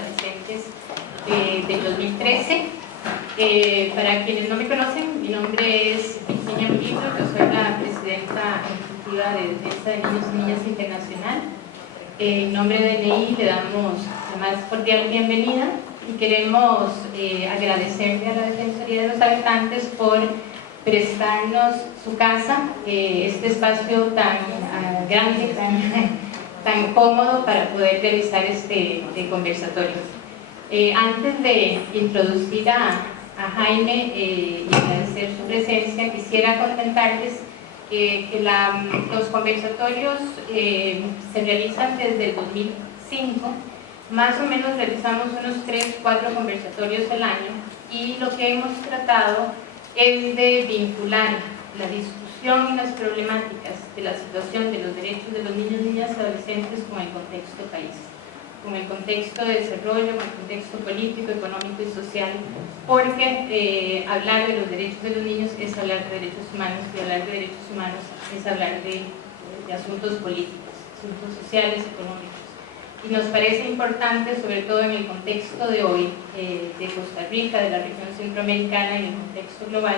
adolescentes del 2013. Para quienes no me conocen, mi nombre es Virginia Murillo, yo soy la presidenta ejecutiva de Defensa de Niños y Niñas Internacional. En nombre de DNI le damos la más cordial bienvenida y queremos agradecerle a la Defensoría de los Habitantes por prestarnos su casa, este espacio tan grande, tan cómodo para poder realizar este conversatorio. Antes de introducir a Jaime y agradecer su presencia, quisiera comentarles que los conversatorios se realizan desde el 2005. Más o menos realizamos unos 3-4 conversatorios al año, y lo que hemos tratado es de vincular la discusión y las problemáticas de la situación de los derechos de los niños, niñas y adolescentes con el contexto país, con el contexto de desarrollo, con el contexto político, económico y social, porque hablar de los derechos de los niños es hablar de derechos humanos, y hablar de derechos humanos es hablar de asuntos políticos, asuntos sociales, económicos. Y nos parece importante, sobre todo en el contexto de hoy, de Costa Rica, de la región centroamericana y en el contexto global,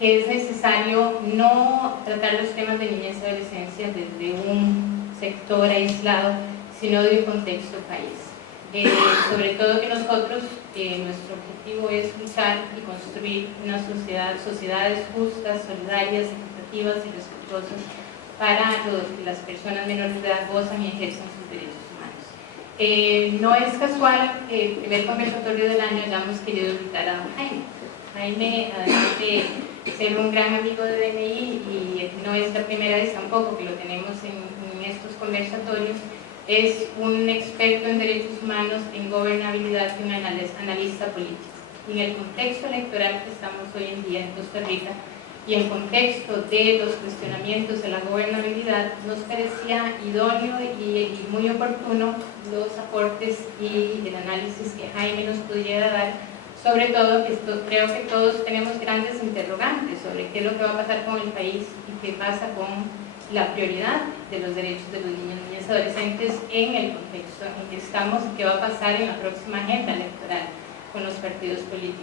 que es necesario no tratar los temas de niñez y adolescencia desde un sector aislado, sino de un contexto país. Sobre todo que nosotros, nuestro objetivo es luchar y construir una sociedades justas, solidarias, equitativas y respetuosas para que las personas menores de edad gozan y ejerzan sus derechos humanos. No es casual que el primer conversatorio del año hayamos querido invitar a Jaime. Jaime, además de ser un gran amigo de DNI, y no es la primera vez tampoco que lo tenemos en estos conversatorios, es un experto en derechos humanos, en gobernabilidad y un analista político. Y en el contexto electoral que estamos hoy en día en Costa Rica, y en contexto de los cuestionamientos de la gobernabilidad, nos parecía idóneo y muy oportuno los aportes y el análisis que Jaime nos pudiera dar, sobre todo que creo que todos tenemos grandes interrogantes sobre qué es lo que va a pasar con el país y qué pasa con la prioridad de los derechos de los niños, niñas y adolescentes en el contexto en que estamos, y qué va a pasar en la próxima agenda electoral con los partidos políticos.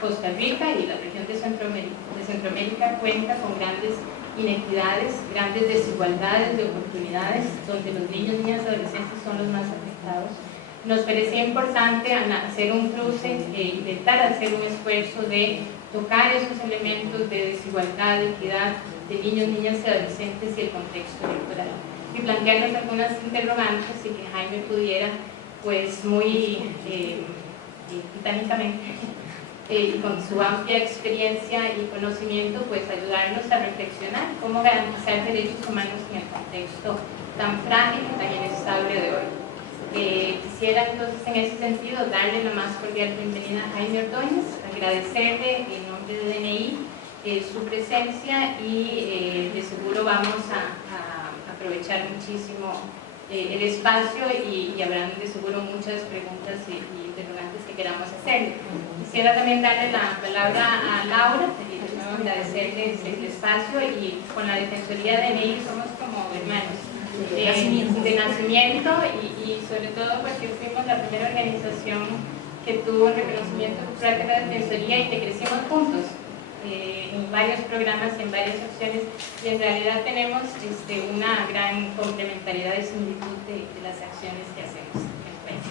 Costa Rica y la región de Centroamérica cuenta con grandes inequidades, grandes desigualdades de oportunidades, donde los niños, niñas y adolescentes son los más afectados. Nos parecía importante hacer un cruce, intentar hacer un esfuerzo de tocar esos elementos de desigualdad, de equidad, de niños, niñas y adolescentes y el contexto electoral, y plantearnos algunas interrogantes, y que Jaime pudiera, pues muy titánicamente, y con su amplia experiencia y conocimiento, pues ayudarnos a reflexionar cómo garantizar derechos humanos en el contexto tan frágil y tan inestable de hoy. Quisiera entonces en ese sentido darle la más cordial bienvenida a Jaime Ordóñez, agradecerle en nombre de DNI su presencia, y de seguro vamos a aprovechar muchísimo el espacio, y habrán de seguro muchas preguntas y interrogantes que queramos hacer. Quisiera también darle la palabra a Laura, agradecerles el espacio, y con la Defensoría de DNI somos como hermanos de nacimiento, y sobre todo porque fuimos la primera organización que tuvo un reconocimiento cultural de la Defensoría y que crecimos juntos en varios programas, en varias opciones, y en realidad tenemos una gran complementariedad y similitud de las acciones que hacemos en el país.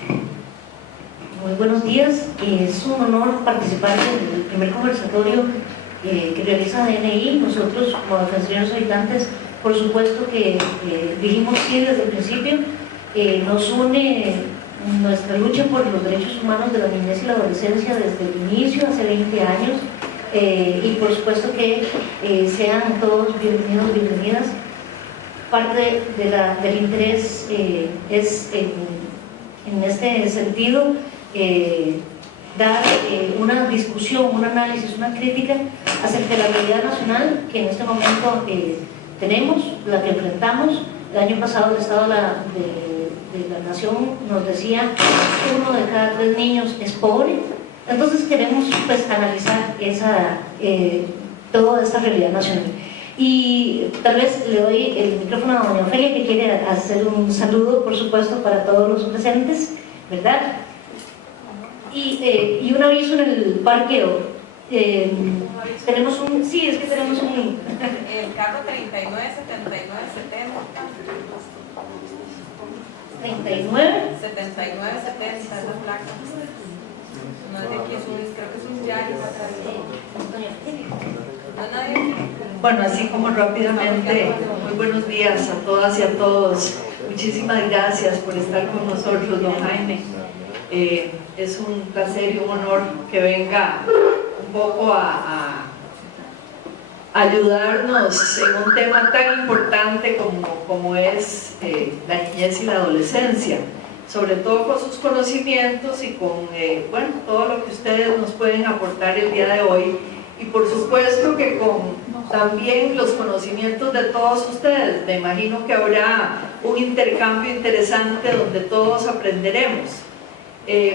Muy buenos días, es un honor participar en el primer conversatorio que realiza DNI. Nosotros, como Defensoría de los Habitantes, por supuesto que dijimos sí desde el principio. Nos une nuestra lucha por los derechos humanos de la niñez y la adolescencia desde el inicio, hace 20 años, y por supuesto que sean todos bienvenidos, bienvenidas. Parte del interés es en este sentido dar una discusión, un análisis, una crítica acerca de la realidad nacional que en este momento tenemos, la que enfrentamos. El año pasado el Estado de la Nación nos decía que 1 de cada 3 niños es pobre. Entonces queremos pues analizar toda esta realidad nacional. Y tal vez le doy el micrófono a doña Ofelia, que quiere hacer un saludo, por supuesto, para todos los presentes. ¿verdad? Y un aviso en el parqueo. Tenemos un... Sí, es que tenemos un... El carro 39, 79, 70. 39. 79, 70 es la placa. No es de aquí, creo que es un Yaris atrás. No, nadie aquí. Bueno, así como rápidamente, muy buenos días a todas y a todos. Muchísimas gracias por estar con nosotros, don Jaime. Es un placer y un honor que venga un poco a ayudarnos en un tema tan importante como es la niñez y la adolescencia, sobre todo con sus conocimientos y con bueno, todo lo que ustedes nos pueden aportar el día de hoy, y por supuesto que con también los conocimientos de todos ustedes. Me imagino que habrá un intercambio interesante donde todos aprenderemos.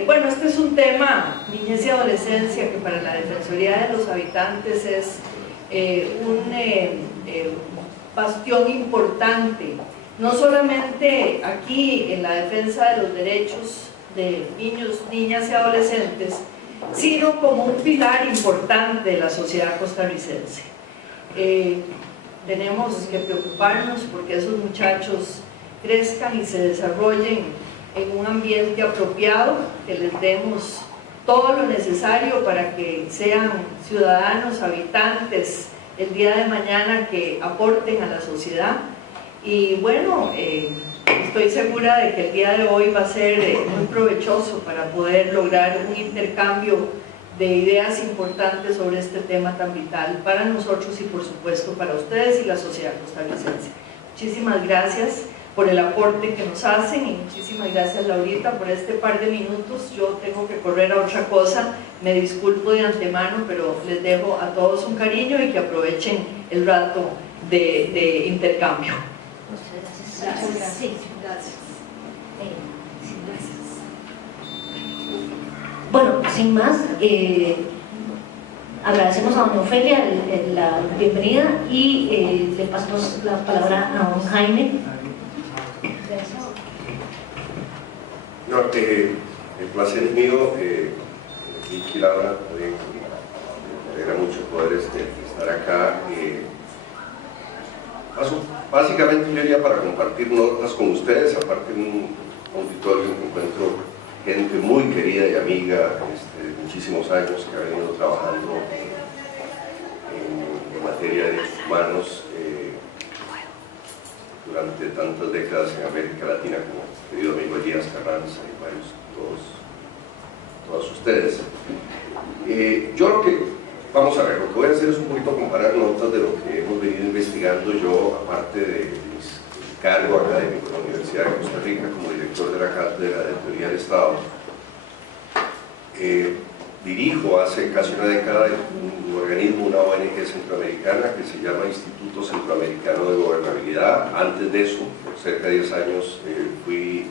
Bueno, este es un tema, niñez y adolescencia, que para la Defensoría de los Habitantes es un bastión importante, no solamente aquí en la defensa de los derechos de niños, niñas y adolescentes, sino como un pilar importante de la sociedad costarricense. Tenemos que preocuparnos porque esos muchachos crezcan y se desarrollen en un ambiente apropiado, que les demos todo lo necesario para que sean ciudadanos, habitantes el día de mañana, que aporten a la sociedad. Y bueno, estoy segura de que el día de hoy va a ser muy provechoso para poder lograr un intercambio de ideas importantes sobre este tema tan vital para nosotros y por supuesto para ustedes y la sociedad costarricense. Muchísimas gracias por el aporte que nos hacen, y muchísimas gracias, Laurita, por este par de minutos. Yo tengo que correr a otra cosa, me disculpo de antemano, pero les dejo a todos un cariño y que aprovechen el rato de intercambio. Muchas gracias. Gracias. Sí, gracias. Bueno, sin más, agradecemos a doña Ofelia la bienvenida y le pasamos la palabra a don Jaime. No, el placer es mío, Vicky, Laura, me alegra mucho poder estar acá. Básicamente un día para compartir notas con ustedes, aparte de un auditorio en que encuentro gente muy querida y amiga de muchísimos años que ha venido trabajando en materia de derechos humanos durante tantas décadas en América Latina, como mi querido amigo Elías Carranza y varios, todos ustedes. Yo lo que, vamos a ver, lo que voy a hacer es un poquito comparar notas de lo que hemos venido investigando yo, aparte de mi cargo académico en la Universidad de Costa Rica como director de la Cátedra de Teoría del Estado. Dirijo hace casi una década un organismo, una ONG centroamericana que se llama Instituto Centroamericano de Gobernabilidad. Antes de eso, por cerca de 10 años, fui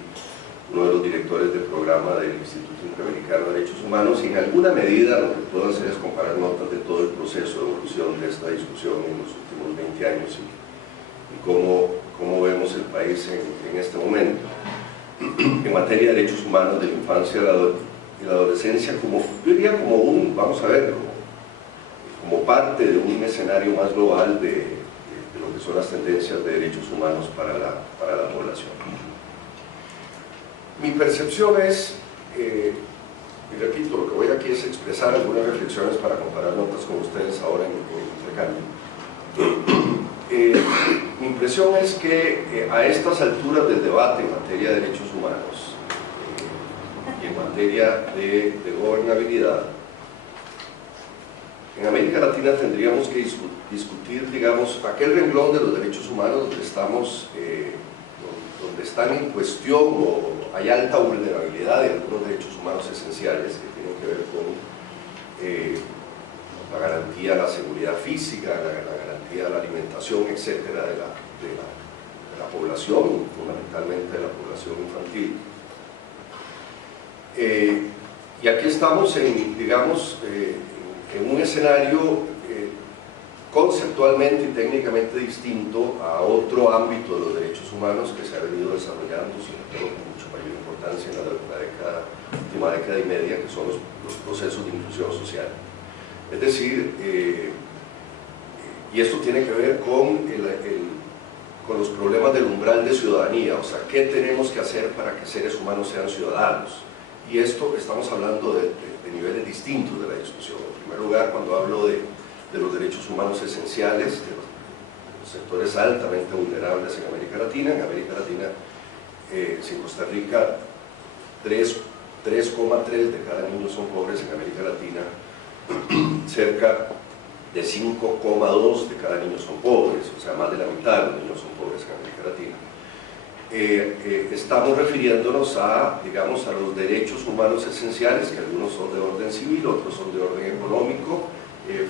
uno de los directores del programa del Instituto Interamericano de Derechos Humanos, y en alguna medida lo que puedo hacer es comparar notas de todo el proceso de evolución de esta discusión en los últimos 20 años y cómo vemos el país en este momento. En materia de derechos humanos de la infancia y la adolescencia, como, yo diría como un, vamos a ver, como parte de un escenario más global de lo que son las tendencias de derechos humanos para la población. Mi percepción es, y repito, lo que voy aquí es expresar algunas reflexiones para comparar notas con ustedes ahora en el intercambio. Mi impresión es que a estas alturas del debate en materia de derechos humanos y en materia de gobernabilidad, en América Latina tendríamos que discutir, digamos, aquel renglón de los derechos humanos donde están en cuestión o hay alta vulnerabilidad de algunos derechos humanos esenciales que tienen que ver con la garantía de la seguridad física, la garantía de la alimentación, etcétera, de la población, fundamentalmente de la población infantil. Y aquí estamos digamos, en un escenario conceptualmente y técnicamente distinto a otro ámbito de los derechos humanos que se ha venido desarrollando, sobre todo con mucha mayor importancia en la década última década y media, que son los procesos de inclusión social. Es decir, y esto tiene que ver con los problemas del umbral de ciudadanía, o sea, ¿qué tenemos que hacer para que seres humanos sean ciudadanos? Y esto estamos hablando de niveles distintos de la discusión. En primer lugar, cuando hablo de los derechos humanos esenciales, de los sectores altamente vulnerables en América Latina. En América Latina, en Costa Rica, 3,3 de cada niño son pobres. En América Latina, cerca de 5,2 de cada niño son pobres, o sea, más de la mitad de los niños son pobres en América Latina. Estamos refiriéndonos a, digamos, a los derechos humanos esenciales, que algunos son de orden civil, otros son de orden económico,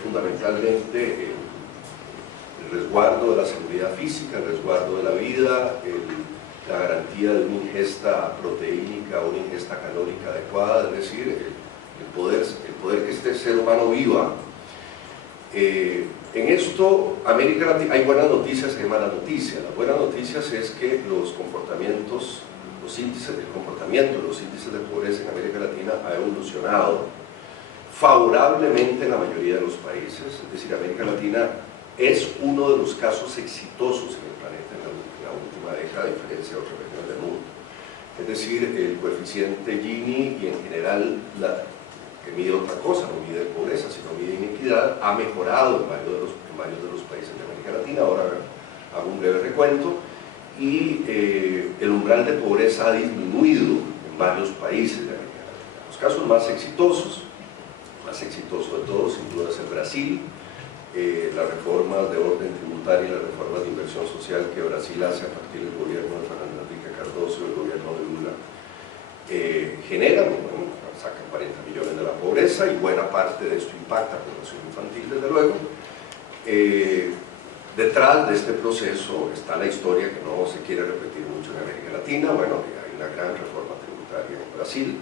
fundamentalmente el resguardo de la seguridad física, el resguardo de la vida, la garantía de una ingesta proteínica o una ingesta calórica adecuada, es decir, el poder que este ser humano viva. En esto, América Latina, hay buenas noticias y hay malas noticias. Las buenas noticias es que los comportamientos, los índices de pobreza en América Latina ha evolucionado favorablemente en la mayoría de los países. Es decir, América Latina es uno de los casos exitosos en el planeta en la última década, a diferencia de otras regiones del mundo. Es decir, el coeficiente Gini y en general que mide otra cosa, no mide pobreza, sino mide inequidad, ha mejorado en varios de los países de América Latina. Ahora hago un breve recuento. Y el umbral de pobreza ha disminuido en varios países de América Latina. Los casos más exitosos de todos, sin duda, es el Brasil. Las reformas de orden tributario y las reformas de inversión social que Brasil hace a partir del gobierno de Fernando Henrique Cardoso y el gobierno de Lula generan, sacan 40 millones de la pobreza, y buena parte de esto impacta a la población infantil, desde luego. Detrás de este proceso está la historia que no se quiere repetir mucho en América Latina. Bueno, hay una gran reforma tributaria en Brasil.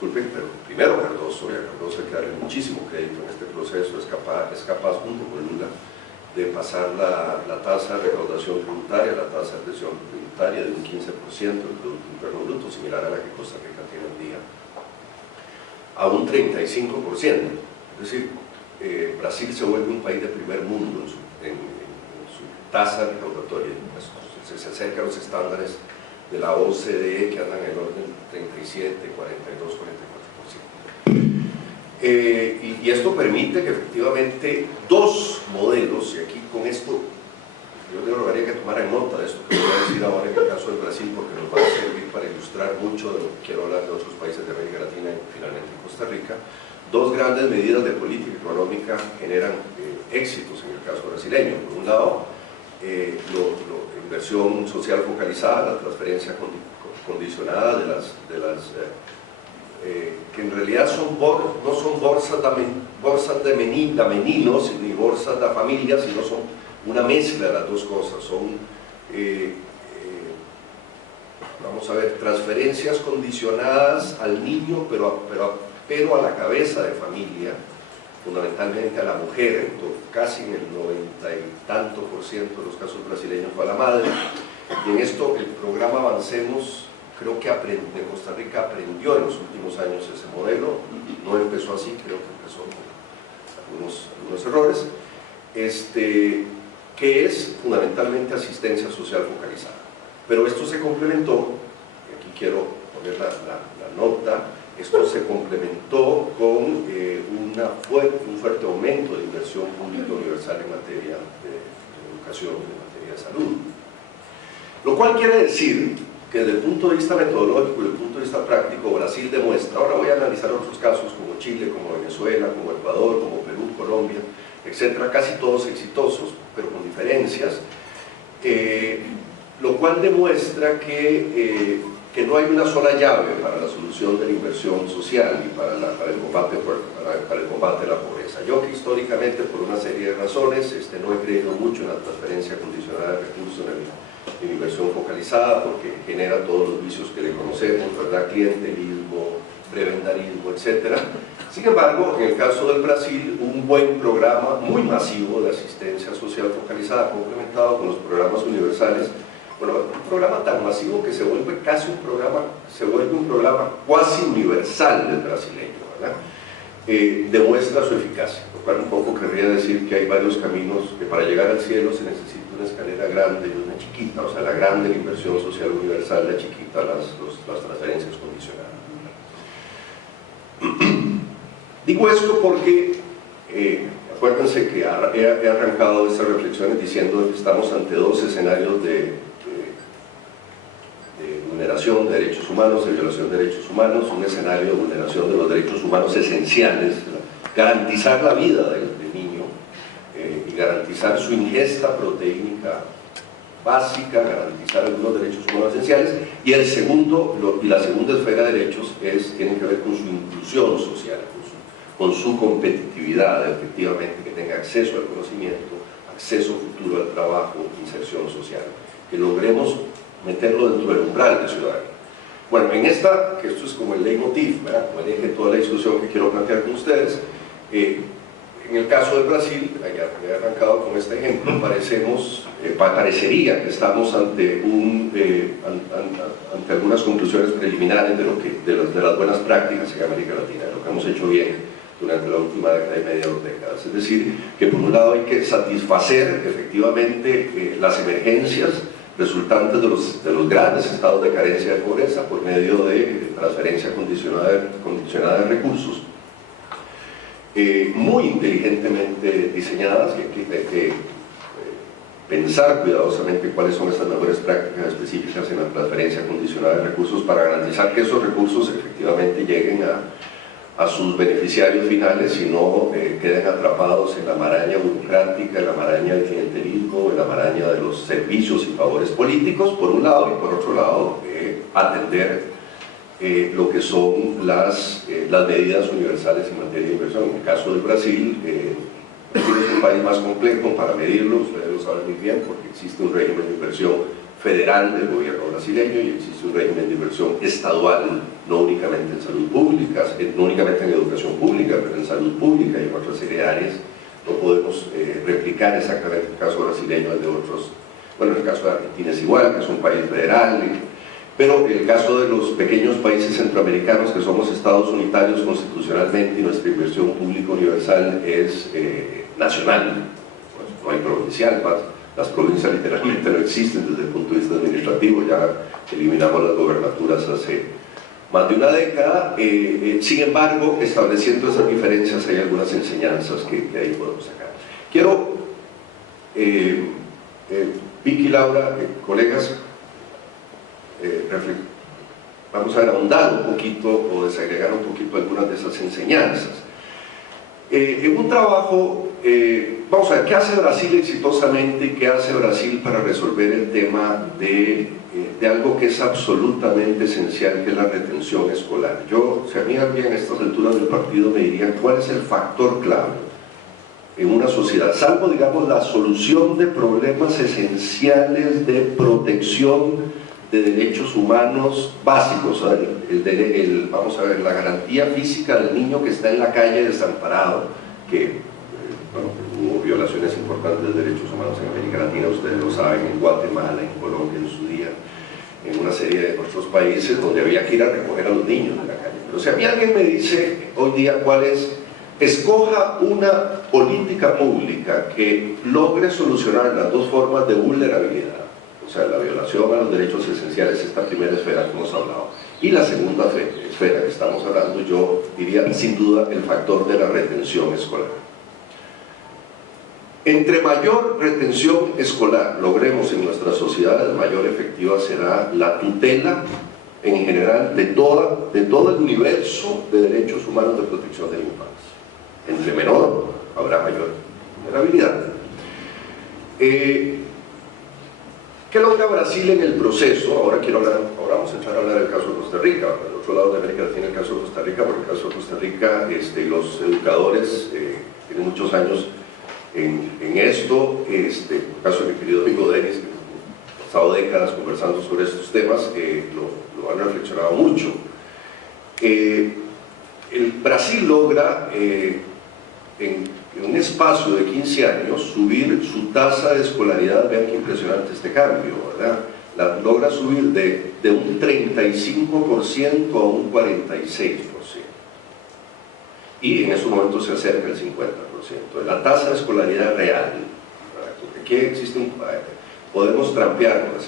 Pero primero Cardoso, y a Cardoso hay que darle muchísimo crédito en este proceso, es capaz junto con Lula de pasar la tasa de recaudación tributaria, la tasa de presión tributaria de un 15% del Producto Interno Bruto, similar a la que Costa Rica tiene hoy día, a un 35%. Es decir, Brasil se vuelve un país de primer mundo en su tasa recaudatoria de impuestos. Se acerca a los estándares de la OCDE, que andan en el orden 37, 42, 44%. Y esto permite que efectivamente dos modelos, y aquí con esto yo creo que habría que tomar en nota de esto que voy a decir ahora en el caso del Brasil, porque nos va a servir para ilustrar mucho de lo que quiero hablar de otros países de América Latina y finalmente en Costa Rica. Dos grandes medidas de política económica generan éxitos en el caso brasileño. Por un lado, inversión social focalizada, la transferencia condicionada que en realidad no son bolsas de meninos ni bolsas de familias, sino son una mezcla de las dos cosas. Son, vamos a ver, transferencias condicionadas al niño, pero a la cabeza de familia, fundamentalmente a la mujer. Casi en el 90 y tanto % de los casos brasileños fue a la madre. Y en esto el programa Avancemos, creo que de Costa Rica aprendió en los últimos años ese modelo. No empezó así, creo que empezó con algunos errores, que es fundamentalmente asistencia social focalizada. Pero esto se complementó, y aquí quiero poner la nota, esto se complementó con un fuerte aumento de inversión pública universal en materia de educación y en materia de salud. Lo cual quiere decir que desde el punto de vista metodológico y desde el punto de vista práctico, Brasil demuestra, ahora voy a analizar otros casos como Chile, como Venezuela, como Ecuador, como Perú, Colombia, etcétera, casi todos exitosos, pero con diferencias, lo cual demuestra que no hay una sola llave para la solución de la inversión social y para el combate de la pobreza. Yo que históricamente, por una serie de razones, no he creído mucho en la transferencia condicionada de recursos en inversión focalizada, porque genera todos los vicios que le conocemos, ¿verdad? Clientelismo, prebendarismo, etc. Sin embargo, en el caso del Brasil, un buen programa muy masivo de asistencia social focalizada, complementado con los programas universales, bueno, un programa tan masivo que se vuelve casi un programa cuasi universal del brasileño, ¿verdad? Demuestra su eficacia, lo cual un poco querría decir que hay varios caminos, que para llegar al cielo se necesita una escalera grande y una chiquita, o sea, la grande, la inversión social universal, la chiquita, las transferencias condicionadas. Digo esto porque acuérdense que he arrancado estas reflexiones diciendo que estamos ante dos escenarios de vulneración de derechos humanos, de violación de derechos humanos, un escenario de vulneración de los derechos humanos esenciales, garantizar la vida del niño y garantizar su ingesta proteínica básica, garantizar algunos derechos humanos esenciales, y la segunda esfera de derechos tiene que ver con su inclusión social, con su competitividad, efectivamente, que tenga acceso al conocimiento, acceso futuro al trabajo, inserción social, que logremos meterlo dentro del umbral de ciudadanía. Bueno, que esto es como el leitmotiv, ¿verdad? Como el eje de toda la discusión que quiero plantear con ustedes. En el caso del Brasil, ya he arrancado con este ejemplo, parecería que estamos ante algunas conclusiones preliminares de las buenas prácticas en América Latina, de lo que hemos hecho bien durante la última década y media, 2 décadas. Es decir, que por un lado hay que satisfacer efectivamente las emergencias resultantes de los grandes estados de carencia de pobreza por medio de transferencia condicionada de recursos, muy inteligentemente diseñadas, y hay que pensar cuidadosamente cuáles son estas mejores prácticas específicas en la transferencia condicionada de recursos para garantizar que esos recursos efectivamente lleguen a sus beneficiarios finales y no queden atrapados en la maraña burocrática, en la maraña del clientelismo, en la maraña de los servicios y favores políticos, por un lado, y por otro lado, atender lo que son las medidas universales en materia de inversión. En el caso del Brasil, es un país más complejo para medirlo, ustedes lo saben muy bien, porque existe un régimen de inversión federal del gobierno brasileño y existe un régimen de inversión estadual, no únicamente en salud pública, no únicamente en educación pública, pero en salud pública y en otra serie de áreas. No podemos replicar exactamente el caso brasileño de otros. Bueno, el caso de Argentina es igual, que es un país federal, pero el caso de los pequeños países centroamericanos, que somos estados unitarios constitucionalmente y nuestra inversión pública universal es nacional, pues no hay provincial, las provincias literalmente no existen desde el punto de vista administrativo, ya eliminamos las gobernaturas hace más de una década. Sin embargo, estableciendo esas diferencias hay algunas enseñanzas que ahí podemos sacar. Quiero, Vicky, Laura, colegas, vamos a ver, ahondar un poquito o desagregar un poquito algunas de esas enseñanzas. En un trabajo, vamos a ver, ¿qué hace Brasil exitosamente y qué hace Brasil para resolver el tema de algo que es absolutamente esencial, que es la retención escolar? Si a mí alguien a estas alturas del partido me diría cuál es el factor clave en una sociedad, salvo, digamos, la solución de problemas esenciales de protección de derechos humanos básicos, vamos a ver, la garantía física del niño que está en la calle desamparado, que bueno, hubo violaciones importantes de derechos humanos en América Latina, ustedes lo saben, en Guatemala, en Colombia en su día, en una serie de otros países donde había que ir a recoger a los niños de la calle. Pero si a mí alguien me dice hoy día cuál es, escoja una política pública que logre solucionar las dos formas de vulnerabilidad, o sea, la violación a los derechos esenciales, esta primera esfera que hemos hablado, y la segunda esfera que estamos hablando, yo diría sin duda el factor de la retención escolar. Entre mayor retención escolar logremos en nuestra sociedad, mayor efectiva será la tutela en general de todo el universo de derechos humanos de protección de la infancia. Entre menor habrá mayor vulnerabilidad. ¿Qué logra Brasil en el proceso? Ahora vamos a entrar a hablar del caso de Costa Rica, del otro lado de América Latina el caso de Costa Rica, porque el caso de Costa Rica, los educadores tienen muchos años en esto, el caso de mi querido amigo Denis, que ha pasado décadas conversando sobre estos temas, lo han reflexionado mucho. El Brasil logra en un espacio de 15 años subir su tasa de escolaridad. Vean qué impresionante este cambio, ¿verdad? logra subir de un 35% a un 46%. Y en estos momentos se acerca el 50%. La tasa de escolaridad real, porque aquí existe podemos trampear con las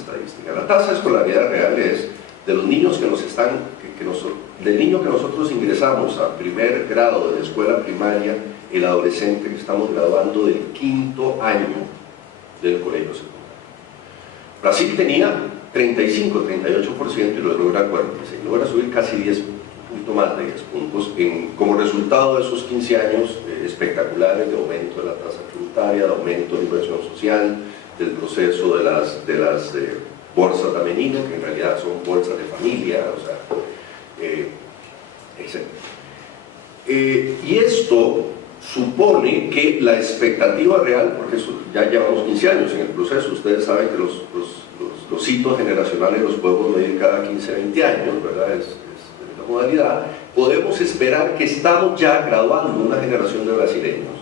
estadísticas. La tasa de escolaridad real es de los niños del niño que nosotros ingresamos a primer grado de la escuela primaria, el adolescente que estamos graduando del 5º año del colegio secundario. Brasil tenía 35, 38% y lo logra 46, logra subir casi 10, un poquito más de 10 puntos como resultado de esos 15 años espectaculares de aumento de la tasa tributaria, de aumento de inversión social, del proceso de las bolsas de menino, que en realidad son bolsas de familia, o sea, etc. Y esto supone que la expectativa real, porque eso ya llevamos 15 años en el proceso, ustedes saben que los hitos generacionales los podemos medir cada 15, 20 años, ¿verdad? Es la modalidad. Podemos esperar que estamos ya graduando una generación de brasileños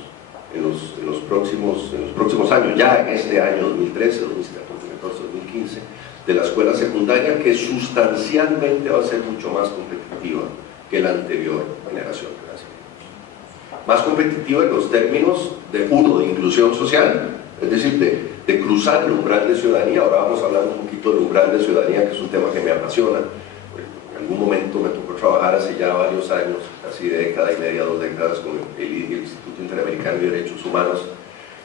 en los próximos años, ya en este año 2013, 2014, 2015, de la escuela secundaria, que sustancialmente va a ser mucho más competitiva que la anterior generación de brasileños. Más competitiva en los términos de inclusión social, es decir, de cruzar el umbral de ciudadanía. Ahora vamos a hablar un poquito del umbral de ciudadanía, que es un tema que me apasiona. En algún momento me tocó trabajar hace ya varios años, casi década y media, 2 décadas, con el Instituto Interamericano de Derechos Humanos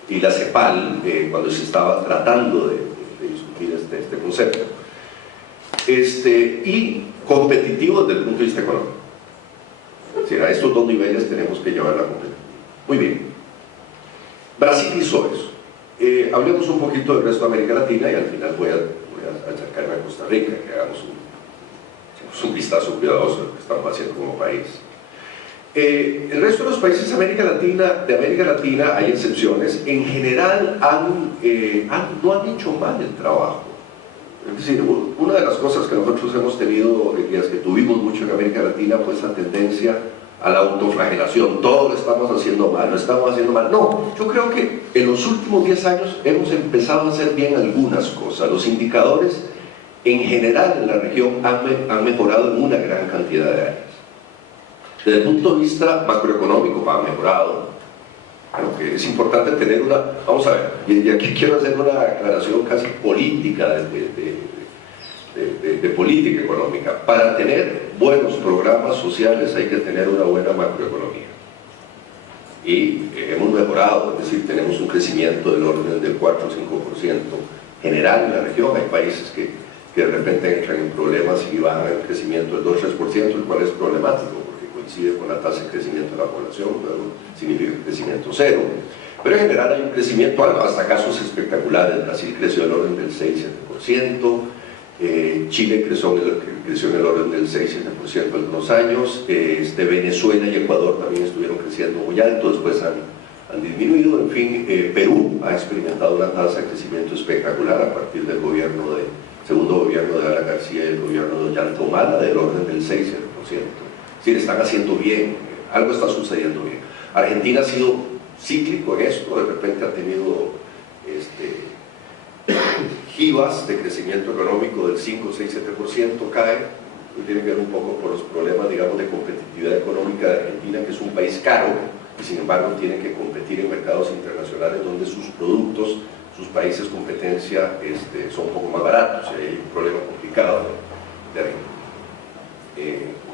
y la CEPAL, cuando se estaba tratando de discutir este concepto. Y competitivo desde el punto de vista económico. Es decir, a estos 2 niveles tenemos que llevar la competitividad. Muy bien. Brasil hizo eso. Hablemos un poquito del resto de América Latina y al final voy a acercarme a Costa Rica, que hagamos un vistazo cuidadoso de lo que estamos haciendo como país. El resto de los países de América Latina, hay excepciones, en general no han hecho mal el trabajo. Es decir, una de las cosas que nosotros hemos tenido, y las que tuvimos mucho en América Latina, fue esa tendencia a la autoflagelación. Todo lo estamos haciendo mal, lo estamos haciendo mal. No, yo creo que en los últimos 10 años hemos empezado a hacer bien algunas cosas. Los indicadores en general en la región han mejorado en una gran cantidad de áreas. Desde el punto de vista macroeconómico ha mejorado. Aunque es importante tener vamos a ver, y aquí quiero hacer una aclaración casi política de política económica. Para tener buenos programas sociales hay que tener una buena macroeconomía. Y hemos mejorado, es decir, tenemos un crecimiento del orden del 4 o 5% general en la región. Hay países que de repente entran en problemas y bajan el crecimiento del 2-3%, el cual es problemático, porque coincide con la tasa de crecimiento de la población, luego significa crecimiento cero. Pero en general hay un crecimiento, hasta casos espectaculares. Brasil creció en el orden del 6-7%, Chile creció en el orden del 6-7% en unos años, Venezuela y Ecuador también estuvieron creciendo muy alto, después han disminuido. En fin, Perú ha experimentado una tasa de crecimiento espectacular a partir del segundo gobierno de Alan García y el gobierno de Ollanta Humala, del orden del 6-7%. Es decir, están haciendo bien, algo está sucediendo bien. Argentina ha sido cíclico en esto, de repente ha tenido jivas de crecimiento económico del 5-6-7%, cae, tiene que ver un poco por los problemas, digamos, de competitividad económica de Argentina, que es un país caro y sin embargo tiene que competir en mercados internacionales donde sus productos, sus países competencia son un poco más baratos, y hay un problema complicado de Argentina.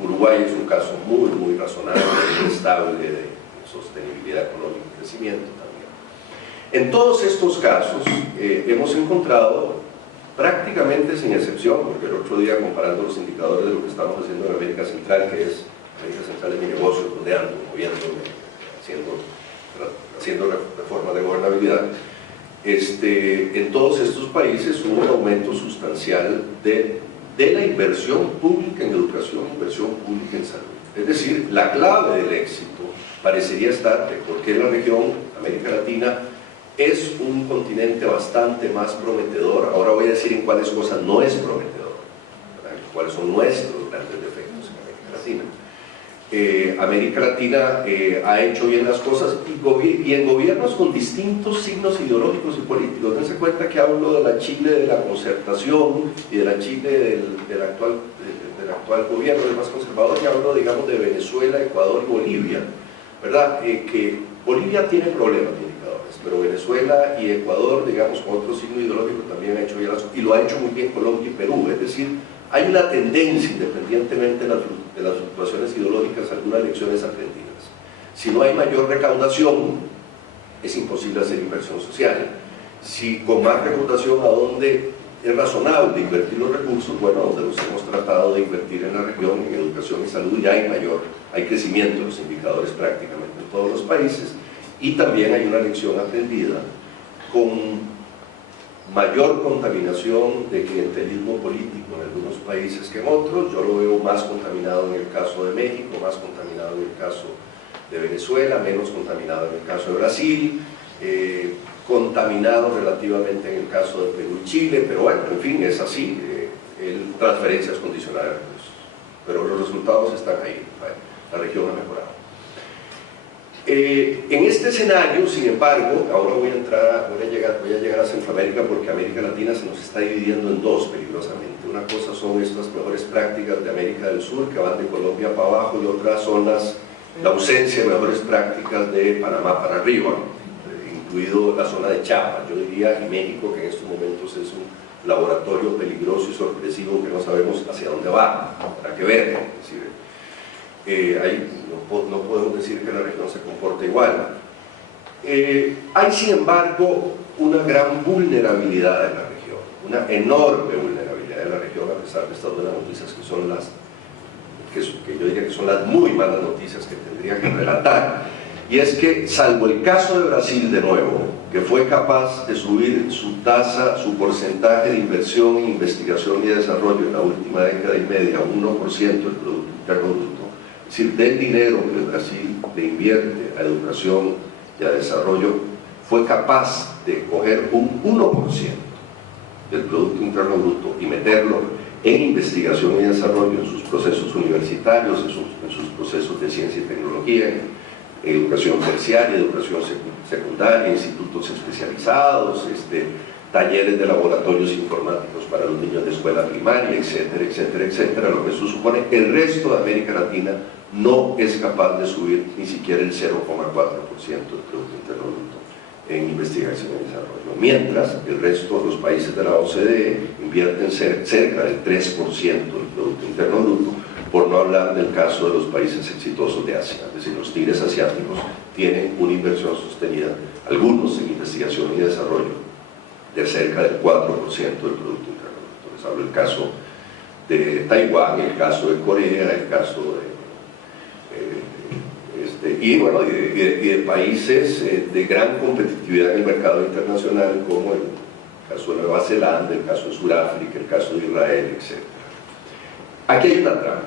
Uruguay es un caso muy, muy razonable, muy estable de sostenibilidad económica y crecimiento también. En todos estos casos hemos encontrado, prácticamente sin excepción, porque el otro día, comparando los indicadores de lo que estamos haciendo en América Central, que es América Central es mi negocio, rodeando, moviéndome, haciendo reformas de gobernabilidad, en todos estos países hubo un aumento sustancial de la inversión pública en educación, inversión pública en salud. Es decir, la clave del éxito parecería estar de por qué la región, América Latina, es un continente bastante más prometedor. Ahora voy a decir en cuáles cosas no es prometedor, ¿verdad? Cuáles son nuestros grandes defectos en América Latina. América Latina ha hecho bien las cosas y en gobiernos con distintos signos ideológicos y políticos. Dense cuenta que hablo de la Chile de la concertación y de la Chile del actual gobierno, del más conservador, y hablo, digamos, de Venezuela, Ecuador y Bolivia, ¿verdad? Que Bolivia tiene problemas de indicadores, pero Venezuela y Ecuador, digamos, con otro signo ideológico también ha hecho bien las cosas, y lo ha hecho muy bien Colombia y Perú. Es decir, hay una tendencia, independientemente de las fluctuaciones ideológicas, algunas lecciones aprendidas. Si no hay mayor recaudación, es imposible hacer inversión social. Si con más recaudación, ¿a dónde es razonable invertir los recursos? Bueno, donde los hemos tratado de invertir en la región, en educación y salud, ya hay crecimiento en los indicadores prácticamente en todos los países, y también hay una lección aprendida con mayor contaminación de clientelismo político en algunos países que en otros. Yo lo veo más contaminado en el caso de México, más contaminado en el caso de Venezuela, menos contaminado en el caso de Brasil, contaminado relativamente en el caso de Perú y Chile, pero bueno, en fin, es así, transferencias condicionales, pero los resultados están ahí. Bueno, la región ha mejorado. En este escenario, sin embargo, ahora voy a llegar a Centroamérica, porque América Latina se nos está dividiendo en dos peligrosamente. Una cosa son estas mejores prácticas de América del Sur, que van de Colombia para abajo, y otras son la ausencia de mejores prácticas de Panamá para arriba, incluido la zona de Chiapas, yo diría, y México, que en estos momentos es un laboratorio peligroso y sorpresivo que no sabemos hacia dónde va, habrá que ver. Es decir, no podemos decir que la región se comporte igual. Hay, sin embargo, una gran vulnerabilidad en la región, una enorme vulnerabilidad en la región, a pesar de estas buenas noticias que son que yo diría que son las muy malas noticias que tendría que relatar. Y es que, salvo el caso de Brasil, de nuevo, que fue capaz de subir su tasa, su porcentaje de inversión en investigación y desarrollo en la última década y media a 1% del Producto Interno Bruto, es decir, del dinero que Brasil le invierte a educación y a desarrollo, fue capaz de coger un 1% del Producto Interno Bruto y meterlo en investigación y desarrollo, en sus procesos universitarios, en sus procesos de ciencia y tecnología, en educación terciaria, educación secundaria, institutos especializados, talleres de laboratorios informáticos para los niños de escuela primaria, etcétera, etcétera, etcétera. Lo que eso supone, el resto de América Latina no es capaz de subir ni siquiera el 0,4% del Producto Interno Bruto en investigación y desarrollo, mientras el resto de los países de la OCDE invierten cerca del 3% del Producto Interno Bruto, por no hablar del caso de los países exitosos de Asia. Es decir, los tigres asiáticos tienen una inversión sostenida, algunos en investigación y desarrollo, de cerca del 4% del Producto Interno Bruto. Les hablo del caso de Taiwán, el caso de Corea, el caso de países de gran competitividad en el mercado internacional, como el caso de Nueva Zelanda, el caso de Sudáfrica, el caso de Israel, etc. Aquí hay una trampa,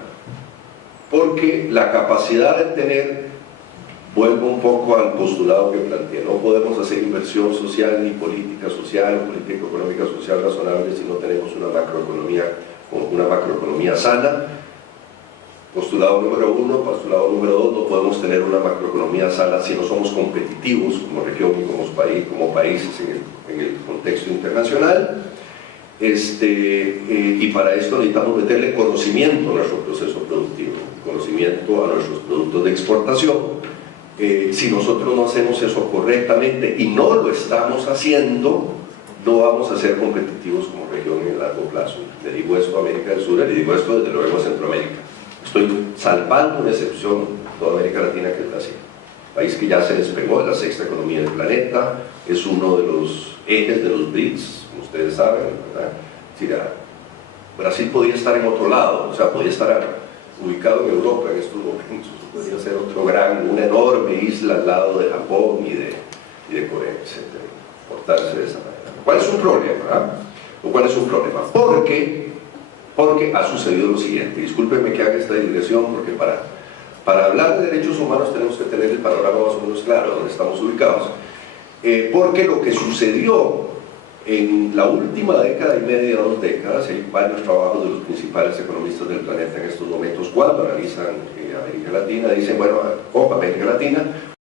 porque la capacidad de tener, vuelvo un poco al postulado que planteé, no podemos hacer inversión social ni política social o política económica social razonable si no tenemos una macroeconomía sana. Postulado número 1, postulado número 2, no podemos tener una macroeconomía sana si no somos competitivos como región y como países en el contexto internacional. Y para esto necesitamos meterle conocimiento a nuestro proceso productivo, conocimiento a nuestros productos de exportación. Si nosotros no hacemos eso correctamente y no lo estamos haciendo, no vamos a ser competitivos como región en el largo plazo. Le digo esto a América del Sur, le digo esto desde luego a Centroamérica. Estoy salvando una excepción toda América Latina, que es Brasil, país que ya se despegó de la sexta economía del planeta, es uno de los ejes de los BRICS, como ustedes saben, ¿verdad? Es decir, Brasil podía estar en otro lado, o sea, podía estar ubicado en Europa en estos momentos, podría ser una enorme isla al lado de Japón y de Corea, etc. Portarse de esa manera. ¿Cuál es un problema? ¿Cuál es un problema? Porque ha sucedido lo siguiente. Discúlpenme que haga esta digresión, porque para hablar de derechos humanos tenemos que tener el panorama más o menos claro, donde estamos ubicados. Porque lo que sucedió en la última década y media, 2 décadas, hay varios trabajos de los principales economistas del planeta en estos momentos, cuando analizan América Latina, dicen, bueno, Copa América Latina,